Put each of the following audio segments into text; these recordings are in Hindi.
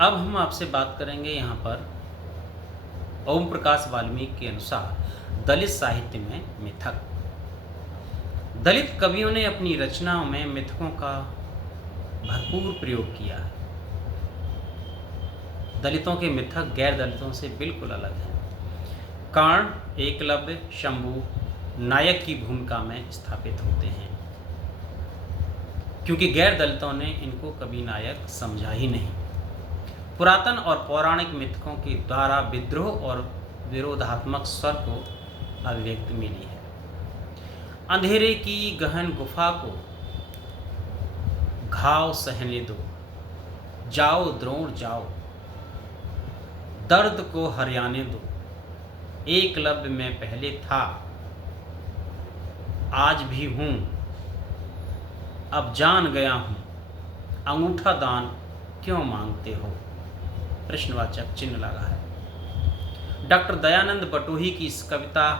अब हम आपसे बात करेंगे यहाँ पर ओम प्रकाश वाल्मीकि के अनुसार दलित साहित्य में मिथक। दलित कवियों ने अपनी रचनाओं में मिथकों का भरपूर प्रयोग किया है। दलितों के मिथक गैर दलितों से बिल्कुल अलग हैं। कर्ण, एकलव्य, शंभु नायक की भूमिका में स्थापित होते हैं, क्योंकि गैर दलितों ने इनको कभी नायक समझा ही नहीं। पुरातन और पौराणिक मिथकों के द्वारा विद्रोह और विरोधात्मक स्वर को अभिव्यक्ति मिली है। अंधेरे की गहन गुफा को घाव सहने दो, जाओ द्रोण जाओ, दर्द को हरियाने दो, एकलव्य में पहले था, आज भी हूँ, अब जान गया हूँ, अंगूठा दान क्यों मांगते हो। प्रश्नवाचक चिन्ह लगा है। डॉक्टर दयानंद बटोही की इस कविता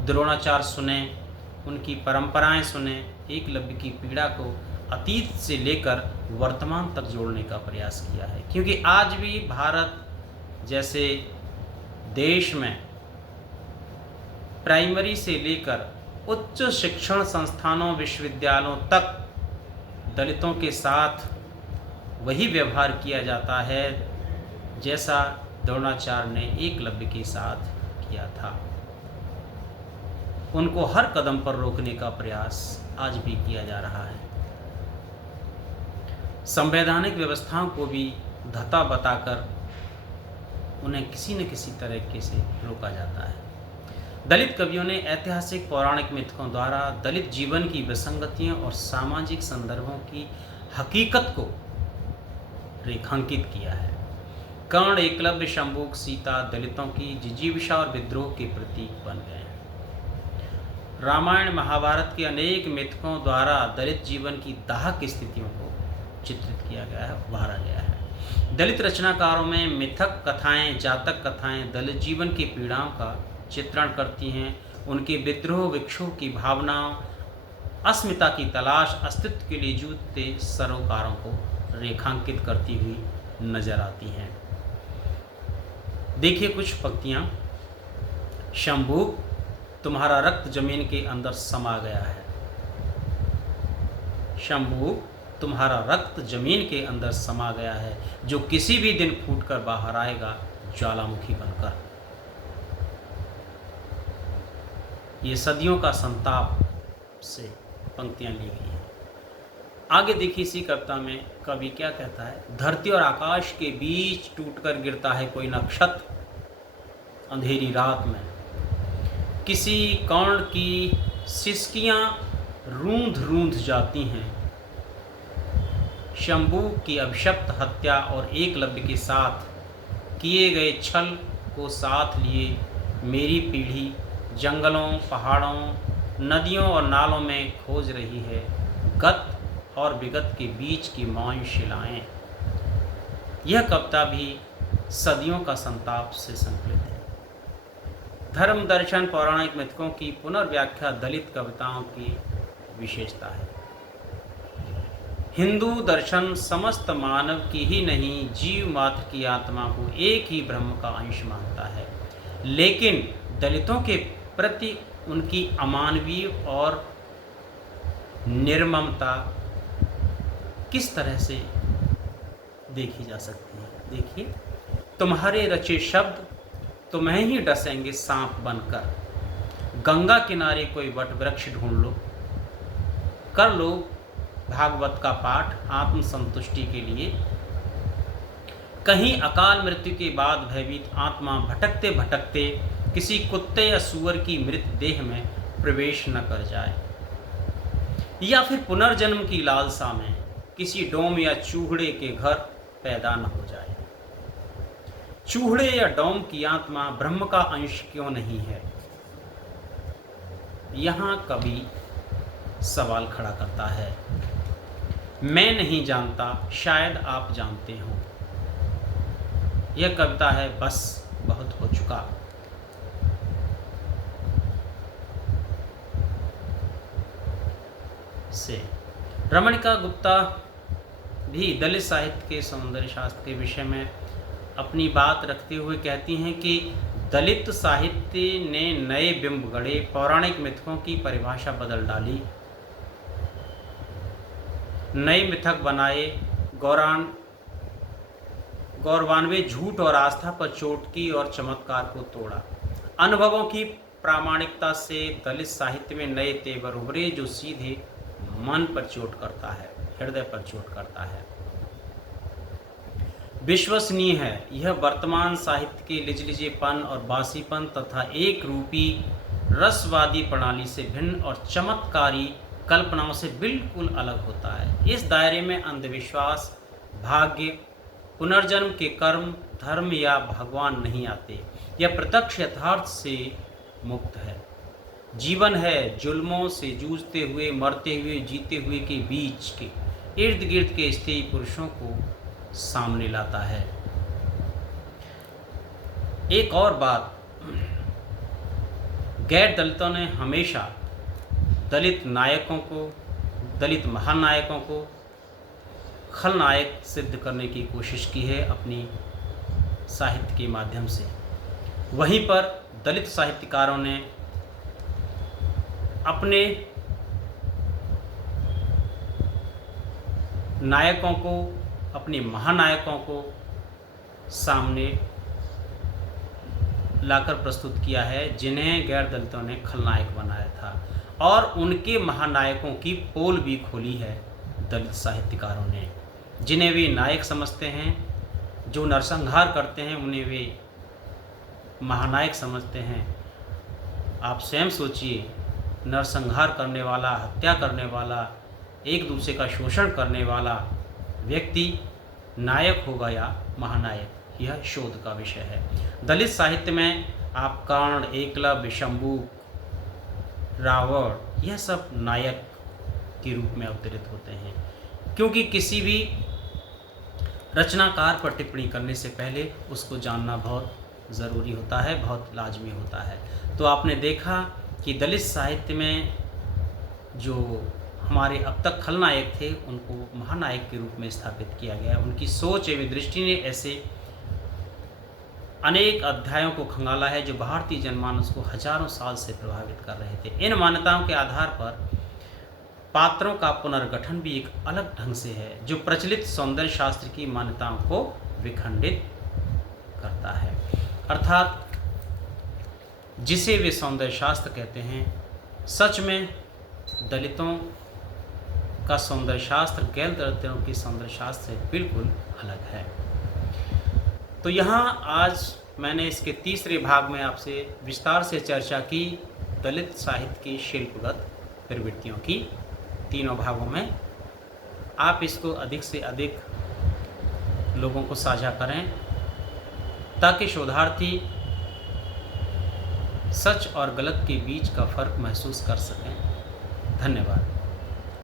द्रोणाचार्य सुने, उनकी परंपराएं सुने, एकलव्य की पीड़ा को अतीत से लेकर वर्तमान तक जोड़ने का प्रयास किया है, क्योंकि आज भी भारत जैसे देश में प्राइमरी से लेकर उच्च शिक्षण संस्थानों विश्वविद्यालयों तक दलितों के साथ वही व्यवहार किया जाता है जैसा द्रोणाचार्य ने एकलव्य के साथ किया था। उनको हर कदम पर रोकने का प्रयास आज भी किया जा रहा है। संवैधानिक व्यवस्थाओं को भी धता बताकर उन्हें किसी न किसी तरीके से रोका जाता है। दलित कवियों ने ऐतिहासिक पौराणिक मिथकों द्वारा दलित जीवन की विसंगतियों और सामाजिक संदर्भों की हकीकत को रेखांकित किया है। कर्ण, एकलव्य, शंभु, सीता दलितों की जिजीविषा और विद्रोह के प्रतीक बन गए हैं। रामायण महाभारत के अनेक मिथकों द्वारा दलित जीवन की दाहक स्थितियों को चित्रित किया गया है, उभारा गया है। दलित रचनाकारों में मिथक कथाएं, जातक कथाएं दलित जीवन की पीड़ाओं का चित्रण करती हैं। उनके विद्रोह, विक्षोभ की भावनाओं, अस्मिता की तलाश, अस्तित्व के लिए जूझते सरोकारों को रेखांकित करती हुई नजर आती हैं। देखिए कुछ पंक्तियां। शंभु, तुम्हारा रक्त जमीन के अंदर समा गया है। शंभु, तुम्हारा रक्त जमीन के अंदर समा गया है, जो किसी भी दिन फूटकर बाहर आएगा ज्वालामुखी बनकर। ये सदियों का संताप से पंक्तियां ली गई हैं। आगे देखिए इसी कविता में कवि क्या कहता है। धरती और आकाश के बीच टूटकर गिरता है कोई नक्षत्र अंधेरी रात में, किसी कर्ण की सिसकियां रूंध रूंध जाती हैं। शंभु की अभिशप्त हत्या और एकलव्य के साथ किए गए छल को साथ लिए मेरी पीढ़ी जंगलों, पहाड़ों, नदियों और नालों में खोज रही है गत और विगत के बीच की मौन शिलाएं। यह कविता भी सदियों का संताप से संकलित है। धर्म, दर्शन, पौराणिक मिथकों की पुनर्व्याख्या दलित कविताओं की विशेषता है। हिंदू दर्शन समस्त मानव की ही नहीं, जीव मात्र की आत्मा को एक ही ब्रह्म का अंश मानता है, लेकिन दलितों के प्रति उनकी अमानवीय और निर्ममता किस तरह से देखी जा सकती है। देखिए, तुम्हारे रचे शब्द तुम्हें ही डसेंगे सांप बनकर, गंगा किनारे कोई वट वृक्ष ढूंढ लो, कर लो भागवत का पाठ आत्म संतुष्टि के लिए। कहीं अकाल मृत्यु के बाद भयभीत आत्मा भटकते भटकते किसी कुत्ते या सूअर की मृत देह में प्रवेश न कर जाए, या फिर पुनर्जन्म की लालसा में किसी डोम या चूहड़े के घर पैदा न हो जाए। चूहड़े या डोम की आत्मा ब्रह्म का अंश क्यों नहीं है। यहाँ कवि सवाल खड़ा करता है। मैं नहीं जानता, शायद आप जानते हो। यह कविता है बस बहुत हो चुका। से रमणिका गुप्ता भी दलित साहित्य के सौंदर्य शास्त्र के विषय में अपनी बात रखते हुए कहती हैं कि दलित साहित्य ने नए बिंब गढ़े, पौराणिक मिथकों की परिभाषा बदल डाली, नए मिथक बनाए, गौरवान्वित झूठ और आस्था पर चोट की और चमत्कार को तोड़ा। अनुभवों की प्रामाणिकता से दलित साहित्य में नए तेवर उभरे जो सीधे मन पर चोट करता है, हृदय पर चोट करता है। विश्वसनीय है यह वर्तमान साहित्य के लिजलिजेपन और बासीपन तथा एक रूपी रसवादी प्रणाली से भिन्न और चमत्कारी कल्पनाओं से बिल्कुल अलग होता है। इस दायरे में अंधविश्वास, भाग्य, पुनर्जन्म के कर्म, धर्म या भगवान नहीं आते। यह प्रत्यक्ष यथार्थ से मुक्त है। जीवन है जुल्मों से जूझते हुए, मरते हुए, जीते हुए के बीच के इर्द गिर्द के स्त्री पुरुषों को सामने लाता है। एक और बात, गैर दलितों ने हमेशा दलित नायकों को, दलित महानायकों को खलनायक सिद्ध करने की कोशिश की है अपनी साहित्य के माध्यम से। वहीं पर दलित साहित्यकारों ने अपने नायकों को, अपने महानायकों को सामने लाकर प्रस्तुत किया है जिन्हें गैर दलितों ने खलनायक बनाया था, और उनके महानायकों की पोल भी खोली है दलित साहित्यकारों ने। जिन्हें वे नायक समझते हैं, जो नरसंहार करते हैं, उन्हें वे महानायक समझते हैं। आप स्वयं सोचिए, नरसंहार करने वाला, हत्या करने वाला, एक दूसरे का शोषण करने वाला व्यक्ति नायक होगा या महानायक, यह शोध का विषय है। दलित साहित्य में आप कर्ण, एकलव्य, शंभू, रावण, यह सब नायक के रूप में अवतरित होते हैं, क्योंकि किसी भी रचनाकार पर टिप्पणी करने से पहले उसको जानना बहुत ज़रूरी होता है, बहुत लाजमी होता है। तो आपने देखा कि दलित साहित्य में जो हमारे अब तक खलनायक थे उनको महानायक के रूप में स्थापित किया गया। उनकी सोच एवं दृष्टि ने ऐसे अनेक अध्यायों को खंगाला है जो भारतीय जनमानस को हजारों साल से प्रभावित कर रहे थे। इन मान्यताओं के आधार पर पात्रों का पुनर्गठन भी एक अलग ढंग से है जो प्रचलित सौंदर्य शास्त्र की मान्यताओं को विखंडित करता है। अर्थात जिसे वे सौंदर्य शास्त्र कहते हैं, सच में दलितों का सौंदर्य शास्त्र गैर दलितों के सौंदर्य शास्त्र से बिल्कुल अलग है। तो यहाँ आज मैंने इसके तीसरे भाग में आपसे विस्तार से चर्चा की दलित साहित्य की शिल्पगत प्रवृत्तियों की, तीनों भागों में। आप इसको अधिक से अधिक लोगों को साझा करें ताकि शोधार्थी सच और गलत के बीच का फ़र्क महसूस कर सकें। धन्यवाद।